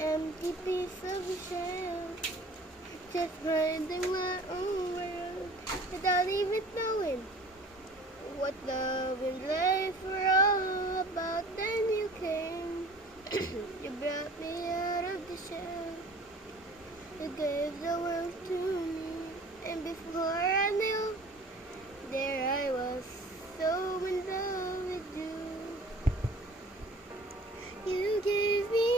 empty piece of shell, just minding my own world, without even knowing what love and life were all about. Then you came, you brought me out of the shell, you gave the world to me, and before I knew, there I was, so in love with you. You gave me